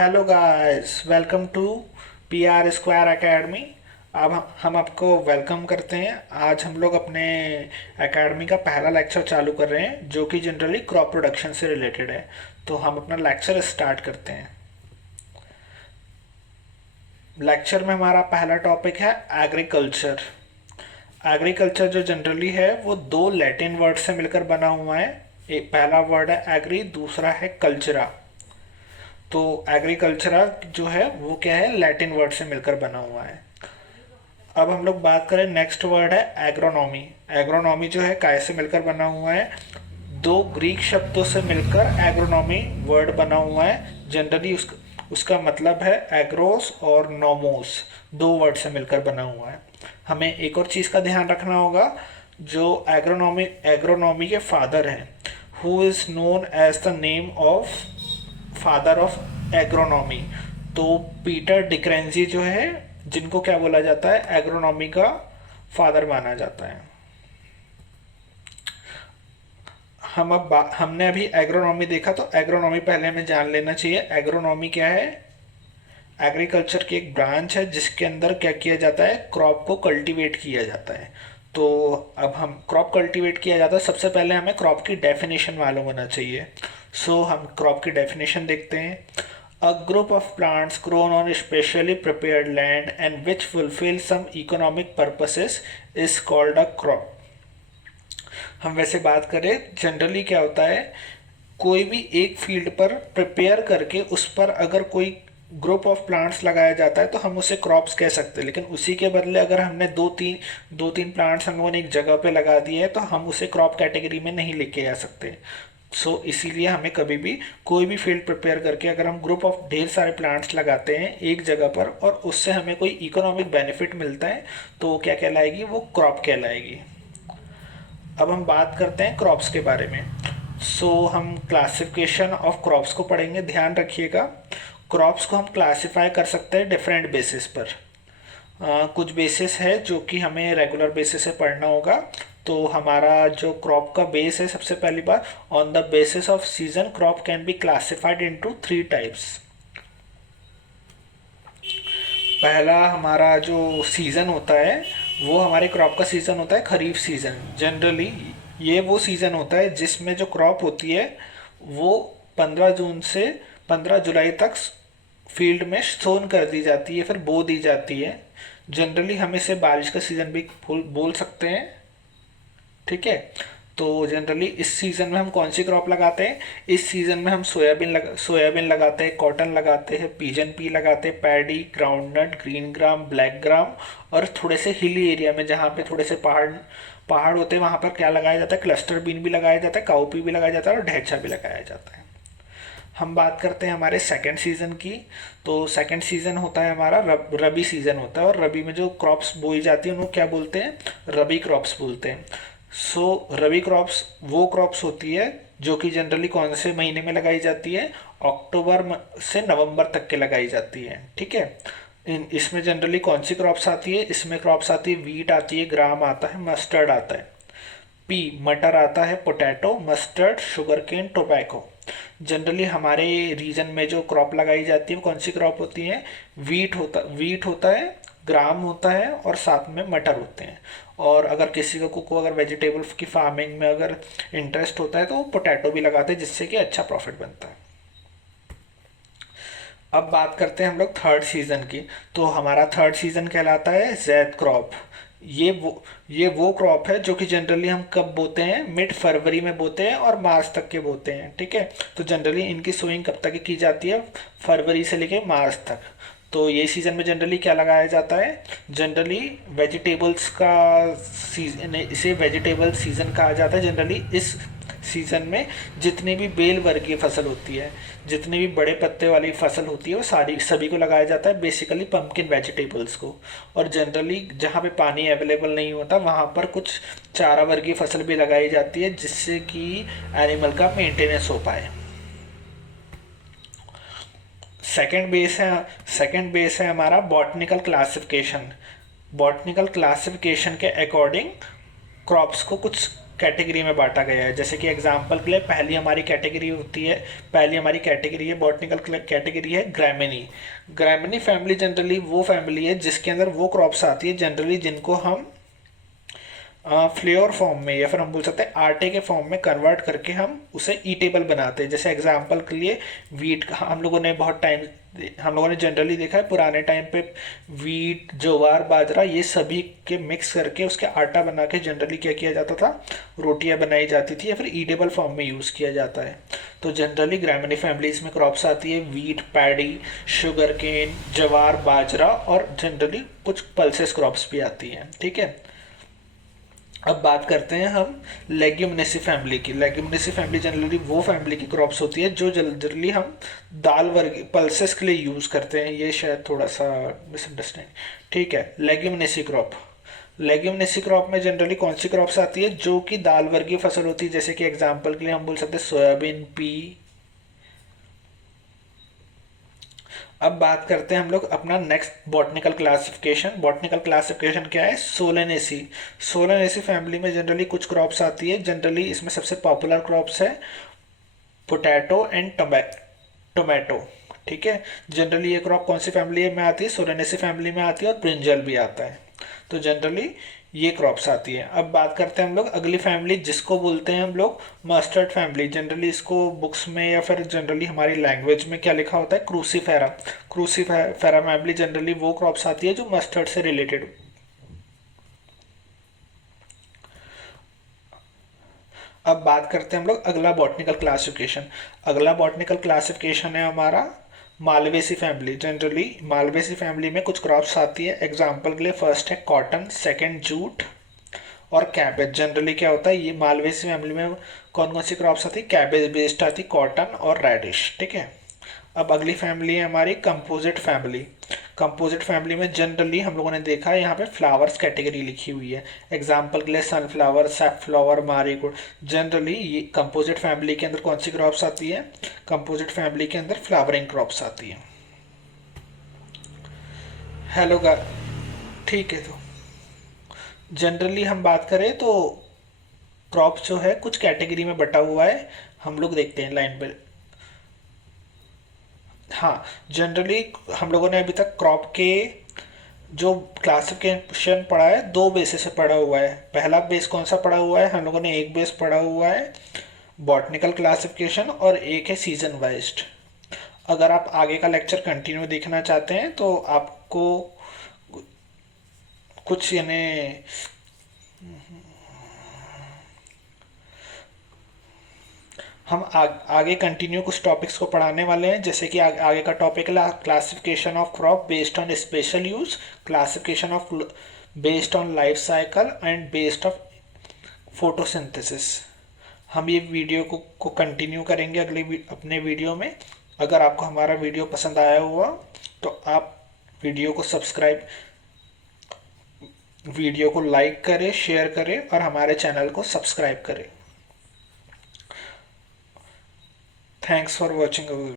Hello guys, welcome to P R Square Academy. अब हम आपको वेलकम करते हैं। आज हम लोग अपने एकेडमी का पहला लेक्चर चालू कर रहे हैं जो कि जनरली क्रॉप प्रोडक्शन से रिलेटेड है। तो हम अपना लेक्चर स्टार्ट करते हैं। लेक्चर में हमारा पहला टॉपिक है एग्रीकल्चर। एग्रीकल्चर जो जनरली है वो दो लैटिन वर्ड से मिलकर बना हुआ है। एक पहला वर्ड है एग्री, दूसरा है कल्चरा। तो एग्रीकल्चरा जो है वो क्या है, लैटिन वर्ड से मिलकर बना हुआ है। अब हम लोग बात करें, नेक्स्ट वर्ड है एग्रोनॉमी। एग्रोनॉमी जो है काय से मिलकर बना हुआ है, दो ग्रीक शब्दों से मिलकर एग्रोनॉमी वर्ड बना हुआ है। जनरली उसका मतलब है एग्रोस और नोमोस, दो वर्ड से मिलकर बना हुआ है। हमें एक और चीज़ का ध्यान रखना होगा, जो एग्रोनॉमी के फादर हैं, who is known as the name of father of agronomy. तो पीटर डिक्रेंजी जो है, जिनको क्या बोला जाता है, एग्रोनॉमी का फादर माना जाता है। हमने अभी एग्रोनॉमी देखा, तो एग्रोनॉमी पहले हमें जान लेना चाहिए। एग्रोनॉमी क्या है? एग्रीकल्चर की एक ब्रांच है जिसके अंदर क्या किया जाता है, क्रॉप को कल्टीवेट किया जाता है। तो अब हम क्रॉप कल्टीवेट किया जाता है, सबसे पहले हमें क्रॉप की डेफिनेशन मालूम होना चाहिए। हम क्रॉप की डेफिनेशन देखते हैं। A group of plants grown on specially prepared land and which fulfil some economic purposes is called a crop. हम वैसे बात करें, जनरली क्या होता है, कोई भी एक फील्ड पर प्रिपेयर करके उस पर अगर कोई ग्रुप ऑफ प्लांट्स लगाया जाता है तो हम उसे क्रॉप्स कह सकते हैं। लेकिन उसी के बदले अगर हमने दो तीन प्लांट्स हम लोगों ने एक जगह पे लगा दिए हैं तो हम उसे क्रॉप कैटेगरी में नहीं लेके आ सकते। इसीलिए हमें कभी भी कोई भी फील्ड प्रिपेयर करके अगर हम ग्रुप ऑफ ढेर सारे प्लांट्स लगाते हैं एक जगह पर और उससे हमें कोई इकोनॉमिक बेनिफिट मिलता है तो वो क्या कहलाएगी, वो क्रॉप कहलाएगी। अब हम बात करते हैं क्रॉप्स के बारे में। हम क्लासिफिकेशन ऑफ क्रॉप्स को पढ़ेंगे। ध्यान रखिएगा, क्रॉप्स को हम क्लासिफाई कर सकते हैं डिफरेंट बेसिस पर। कुछ बेसिस है जो कि हमें रेगुलर बेसिस से पढ़ना होगा। तो हमारा जो क्रॉप का बेस है, सबसे पहली बात, on the basis off season crop can be classified into 3 types. पहला हमारा जो सीज़न होता है वो हमारे क्रॉप का सीज़न होता है खरीफ सीज़न। जनरली ये वो सीज़न होता है जिसमें जो क्रॉप होती है वो 15 जून से 15 जुलाई तक फील्ड में सोन कर दी जाती है, फिर बो दी जाती है। जनरली हम इसे बारिश का सीज़न भी बोल सकते हैं, ठीक है। तो जनरली इस सीज़न में हम कौन सी क्रॉप लगाते हैं, इस सीज़न में हम सोयाबीन लगाते हैं, कॉटन लगाते हैं, पिजन पी लगाते हैं, paddy, groundnut, green gram, black gram, और थोड़े से हिली एरिया में जहाँ पे थोड़े से पहाड़ होते हैं वहाँ पर क्या लगाया जाता है, क्लस्टर बीन भी लगाया जाता है, काउपी भी लगाया जाता है और ढैंचा भी लगाया जाता है। हम बात करते हैं हमारे सेकंड सीज़न की। तो सेकंड सीज़न होता है हमारा रबी सीज़न होता है, और रबी में जो क्रॉप्स बोई जाती है उनको क्या बोलते हैं, रबी क्रॉप्स बोलते हैं। रबी क्रॉप्स वो क्रॉप्स होती है जो कि जनरली कौन से महीने में लगाई जाती है, अक्टूबर से नवंबर तक के लगाई जाती है, ठीक है। इसमें जनरली कौन सी क्रॉप्स आती है, इसमें क्रॉप्स आती है, वीट आती है, ग्राम आता है, मस्टर्ड आता है, पी मटर आता है, potato, mustard, sugarcane, tobacco. Generally हमारे रीजन में जो क्रॉप लगाई जाती है वो कौन सी क्रॉप होती है, वीट होता है, ग्राम होता है और साथ में मटर होते हैं। और अगर किसी को अगर वेजिटेबल्स की फार्मिंग में अगर इंटरेस्ट होता है तो वो पोटैटो भी लगाते हैं, जिससे कि अच्छा प्रॉफिट बनता है। अब बात करते हैं हम लोग थर्ड सीज़न की। तो हमारा थर्ड सीज़न कहलाता है जैद क्रॉप। ये वो क्रॉप है जो कि जनरली हम कब बोते हैं, मिड फरवरी में बोते हैं और मार्च तक के बोते हैं, ठीक है। तो जनरली इनकी सोइंग कब तक की जाती है, फरवरी से लेके मार्च तक। तो ये सीज़न में जनरली क्या लगाया जाता है, जनरली वेजिटेबल्स का सीजन, इसे वेजिटेबल सीज़न कहा जाता है। जनरली इस सीज़न में जितनी भी बेल वर्गीय फसल होती है, जितनी भी बड़े पत्ते वाली फसल होती है, वो सभी को लगाया जाता है, बेसिकली पम्पकिन वेजिटेबल्स को। और जनरली जहाँ पे पानी अवेलेबल नहीं होता वहाँ पर कुछ चारा वर्गीय फसल भी लगाई जाती है, जिससे कि एनिमल का मेंटेनेंस हो पाए। सेकंड बेस है हमारा बॉटनिकल क्लासिफिकेशन। बॉटनिकल क्लासिफिकेशन के अकॉर्डिंग क्रॉप्स को कुछ कैटेगरी में बांटा गया है। जैसे कि एग्जांपल के लिए पहली हमारी कैटेगरी होती है, पहली हमारी कैटेगरी है बॉटनिकल कैटेगरी है ग्रैमिनी। ग्रैमिनी फैमिली जनरली वो फैमिली है जिसके अंदर वो क्रॉप्स आती है जनरली जिनको हम फ्लेवर फॉर्म में या फिर हम बोल सकते हैं आटे के फॉर्म में कन्वर्ट करके हम उसे ईटेबल बनाते हैं। जैसे एग्जांपल के लिए वीट, हम लोगों ने बहुत टाइम, हम लोगों ने जनरली देखा है पुराने टाइम पे वीट, ज्वार, बाजरा ये सभी के मिक्स करके उसके आटा बना के जनरली क्या किया जाता था, रोटियां बनाई जाती थी या फिर ईटेबल फॉर्म में यूज़ किया जाता है। तो जनरली ग्रामीणी फैमिलीज में क्रॉप्स आती है वीट, पैडी, शुगर केन, ज्वार, बाजरा और जनरली कुछ पल्सेस क्रॉप्स भी आती हैं। ठीक है, अब बात करते हैं हम लेग्यूमिनेसी फैमिली की। लेग्यूमिनेसी फैमिली जनरली वो फैमिली की क्रॉप्स होती है जो जनरली हम दाल वर्ग पल्सेस के लिए यूज़ करते हैं। ये शायद थोड़ा सा मिसअंडरस्टैंड। ठीक है, लेग्यूमिनेसी क्रॉप, लेग्यूमिनेसी क्रॉप में जनरली कौन सी क्रॉप्स आती है जो कि दाल वर्गीय फसल होती है। जैसे कि एग्जाम्पल के लिए हम बोल सकते हैं सोयाबीन, पी। अब बात करते हैं हम लोग अपना next botanical classification. Botanical classification क्या है, सोलेनेसी। सोलेनेसी फैमिली में जनरली कुछ क्रॉप्स आती है। जनरली इसमें सबसे पॉपुलर क्रॉप्स है पोटैटो एंड टोमेटो। ठीक है, जनरली ये क्रॉप कौन सी फैमिली में आती है, सोलेनेसी फैमिली में आती है और ब्रिंजल भी आता है। तो जनरली ये क्रॉप्स आती है। अब बात करते हैं हम लोग अगली फैमिली जिसको बोलते हैं हम लोग मस्टर्ड फैमिली। जनरली इसको बुक्स में या फिर जनरली हमारी लैंग्वेज में क्या लिखा होता है, क्रूसीफेरा। क्रूसीफेरा फैमिली जनरली वो क्रॉप्स आती है जो मस्टर्ड से रिलेटेड। अब बात करते हैं हम लोग अगला बॉटनिकल क्लासिफिकेशन। अगला बॉटनिकल क्लासिफिकेशन है हमारा Malvaceae family. Generally Malvaceae family में कुछ क्रॉप्स आती है। एग्जाम्पल के लिए फर्स्ट है कॉटन, सेकंड जूट और कैबेज। जनरली क्या होता है, ये मालवेसी फैमिली में कौन कौन सी क्रॉप्स आती है, कैबेज बेस्ड आती, कॉटन और रेडिश। ठीक है, अब अगली फैमिली है हमारी कंपोजिट फैमिली। कंपोजिट फैमिली में जनरली हम लोगों ने देखा है यहाँ पे फ्लावर्स कैटेगरी लिखी हुई है। एग्जाम्पल के लिए सनफ्लावर, सैफफ्लावर, मारीगोल्ड। जनरली ये कंपोजिट फैमिली के अंदर कौन सी क्रॉप्स आती है, कंपोजिट फैमिली के अंदर फ्लावरिंग क्रॉप्स आती है। हेलो गा ठीक है, तो जनरली हम बात करें तो क्रॉप जो है कुछ कैटेगरी में बटा हुआ है। हम लोग देखते हैं लाइन पे। हाँ, जनरली हम लोगों ने अभी तक क्रॉप के जो क्लासिफिकेशन पढ़ा है दो बेसिस से पढ़ा हुआ है। पहला बेस कौन सा पढ़ा हुआ है, हम लोगों ने एक बेस पढ़ा हुआ है बॉटनिकल क्लासिफिकेशन और एक है सीजन वाइज्ड। अगर आप आगे का लेक्चर कंटिन्यू देखना चाहते हैं तो आपको कुछ यानी हम आगे कंटिन्यू कुछ टॉपिक्स को पढ़ाने वाले हैं। जैसे कि आगे का टॉपिक है classification of crop based on special use, classification of based on life cycle and based of photosynthesis. हम ये वीडियो को कंटिन्यू करेंगे अपने वीडियो में। अगर आपको हमारा वीडियो पसंद आया हुआ तो आप वीडियो को सब्सक्राइब, वीडियो को लाइक करें, शेयर करें और हमारे चैनल को सब्सक्राइब करें। Thanks for watching our video.